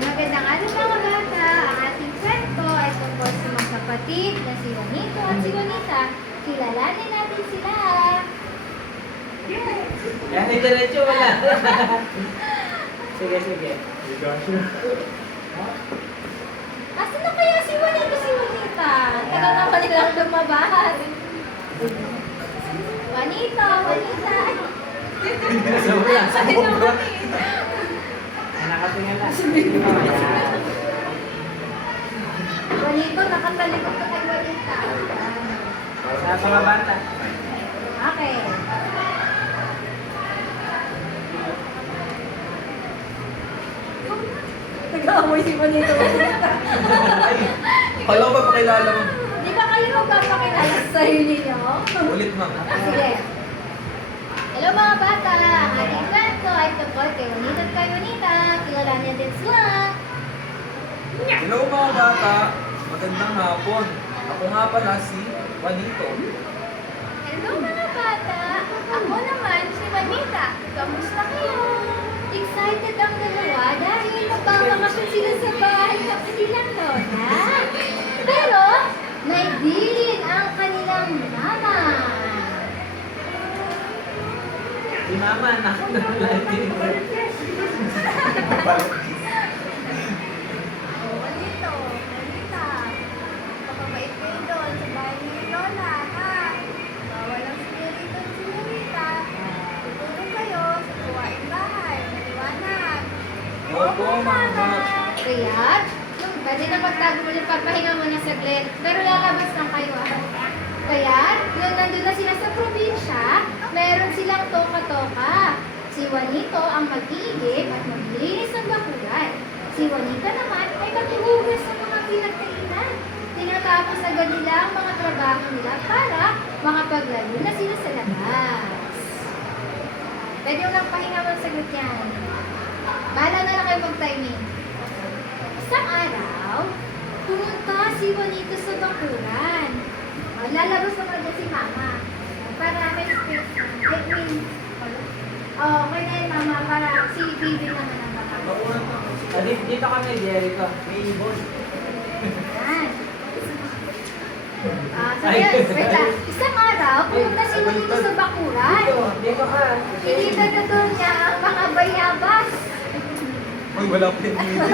Magandang araw mga bata. Ang ating kwento ay tungkol sa magkapatid na si Juanito at si Juanita. Kilalanin natin sila. Yan, diretso wala. Sige. Asan na kaya si Juanito, si Juanita? Tagal na nilang lumabas. Juanito, Juanita. Sobra. Ay, naman Nakatingin na. Juanito, nakatalikod ka kay Juanita. Sa mga bata. Okay. Nag-aaway si Juanito. Kala ko ba pakilala mo? Di ba kayo magpapakilala sa sarili niyo? Ulit, ma'am. Sige. Hello mga bata! Ang ating kwento ay tungkol kay Juanito at kay Juanita. Kilalanin natin sila. Hello mga bata. Magandang hapon. Ako nga pala si Juanito. Hello mga bata! Ako naman si Juanita. Kamusta kayo? Excited ang dalawa dahil magbabakasyon sila sa bahay ng kanilang lola. Pero, may bilin ang kanilang mama. Si mama, anak na lagi. Juanito, Juanita. Papabait kayo doon sa bahay ni Lola, ha? Bawal ang sinurito at sinurita. Tutulong kayo sa gawaing bahay. Maliwanag. Opo, mama. Kaya, pwede na magtago mo yung papahinga mo na saglit. Pero lalabas lang kayo, ha? Kaya, nung nandun na sila sa probinsya, meron silang toka-toka. Si Juanito ang mag-iigib at maglinis ng bakuran. Si Juanita naman ay maghuhugas ng mga pinagkainan. Tinatapos agad nila ang mga trabaho nila para makapaglaro na sila sa labas. Pwede mo lang pahinga mo saglit yan. Bahala na lang kayo mag-timing. Isang araw, pumunta si Juanito sa bakuran. Lalabas naman dyan si Mama. Para may space na. Okay na yun, Mama. Para si Baby naman ang baka. Dito kami, Jericho. May ibon. Yan. Wait lang. Isang araw, pumunta si Juanito sa bakuran. Dito ka. Kinita na doon niya ang mga bayabas. Uy, wala pa yung music.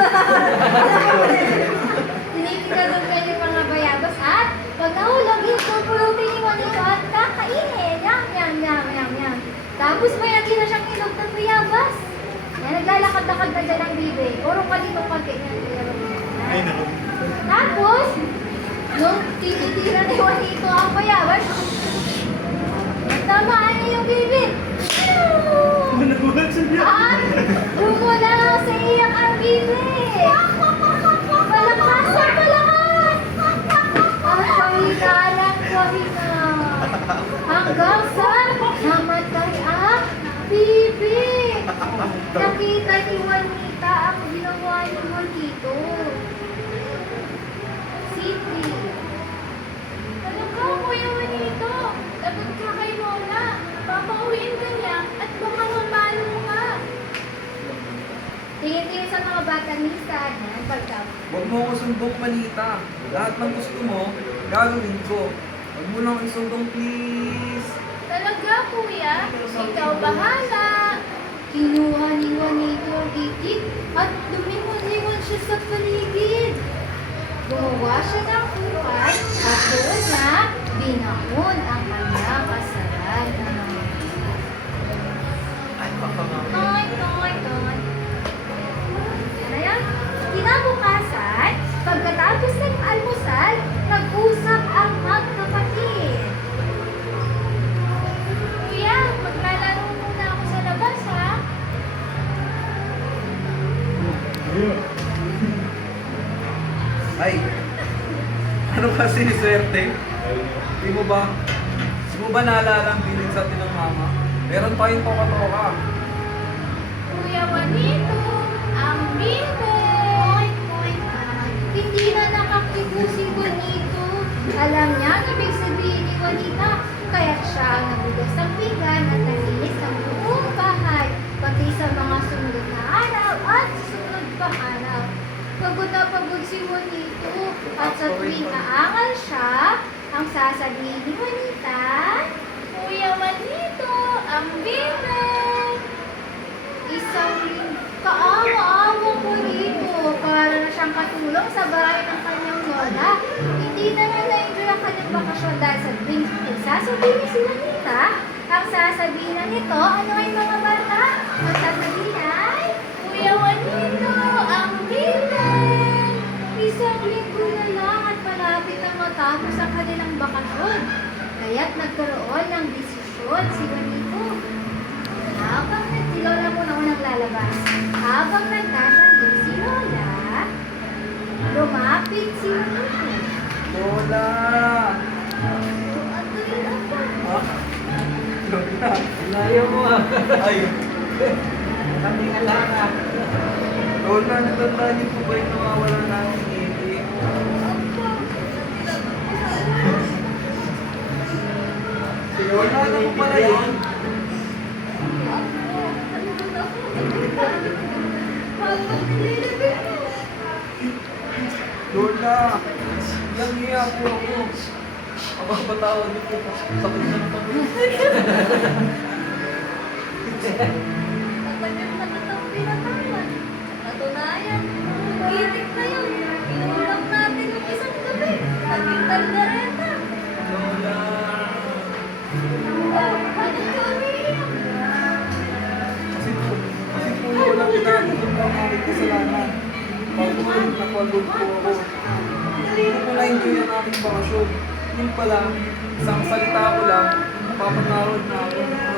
Tinitingnan doon kayo yung mga bayabas at pag nahulog yung pupulutin ni Juanito at kakainin. Yum. Tapos may nakita siyang ilog ng bayabas. Yan, naglalakad-lakad na dyan ang bibi. Puro kalitong konti niya. Ay, naku. Tapos, nung tinitira ni Juanito ang bayabas, nagtamaan niya yung bibi. Nagulat siya. At lumula sa iyak ang bibi. Palakasan, palakas! Ang pahitalang pahina. Hanggang sa namatay ang bibi. Nakita ni Juanita ang ginawa ni Juanito. City. Talaga, Kuya Juanito. Lagot ka kay Lola. Papauwiin ka niya at baka mamalo ka. Tingin-tingin sa mga bata minsan, pagka. Huwag mo ako sundong, Manita. Lahat ng gusto mo, gagawin ko. Huwag mo lang isundong, please. Talaga, Kuya? Ikaw bahala. Kinuha ni Juanito ang itik at lumingon-lingon siya sa paligid. Gumawa siya ng kupal at doon na binahon ang kanyang kasalanan. Ay, baka mami. Toy. Ano yan? Kinabukasan, pagkatapos ng almusal, nag-usap ang magkapatid. Kuya, maglalaro muna ako sa labas, ha? Ay, ano ba siniswerte? Di mo ba naalala ang biling sa atin ng mama? Meron tayong toka-toka. Kuya Juanito, ang bibe! Hindi na nakakibo si Juanito. Alam niya ang ibig sabihin ni Juanita, kaya siya ang nagugas ng pinggan at nalinis ang buong bahay, pati sa mga sumunod na araw at susunod pang araw. si Juanito. At sa tuwing aangal siya, ang sasabihin ni Juanita, Kuya Juanito, ang bilang! Isang kaawa-awa ko rito para na siyang katulong sa bahay ng kanyang lola. Hindi na nga na-enjoy ang kanyang bakasyon dahil sa tuwing sasabihin ni si Juanita, ang sasabihin nito, ano ay mga bata? Ang sasabihin ay, Kuya Juanito, ang bilang! Isang linggo na lang at malapit ang matapos ang kanilang bakasyon. Kaya't nagkaroon ng desisyon si Juanito. Habang si Lola muna unang lalabas. Habang nagtatanggol si Lola, lumapit si Juanito. Lola! Ano yun ako? Ha? Lola! Layo mo ah. Ay! Kaming alaka. Lola, natandaan niyo po ba yung nawawala namin ngiti? Si Lola, ano po pala yun? Lola! Yang hiya po ako. Mababatawa niyo po. Sakit na naman po. Natunayan, itik na yun. Inuulam natin yung isang gabi. Naging kaldereta. Lola! Ano kami? Kasi po Lola, pinagod po ang aking kasalanan. Pagod na pagod po ako. Hindi ko na-enjoy ang aking bakasyon. Yun pala, isang salita ko lang, napapatawad na ako.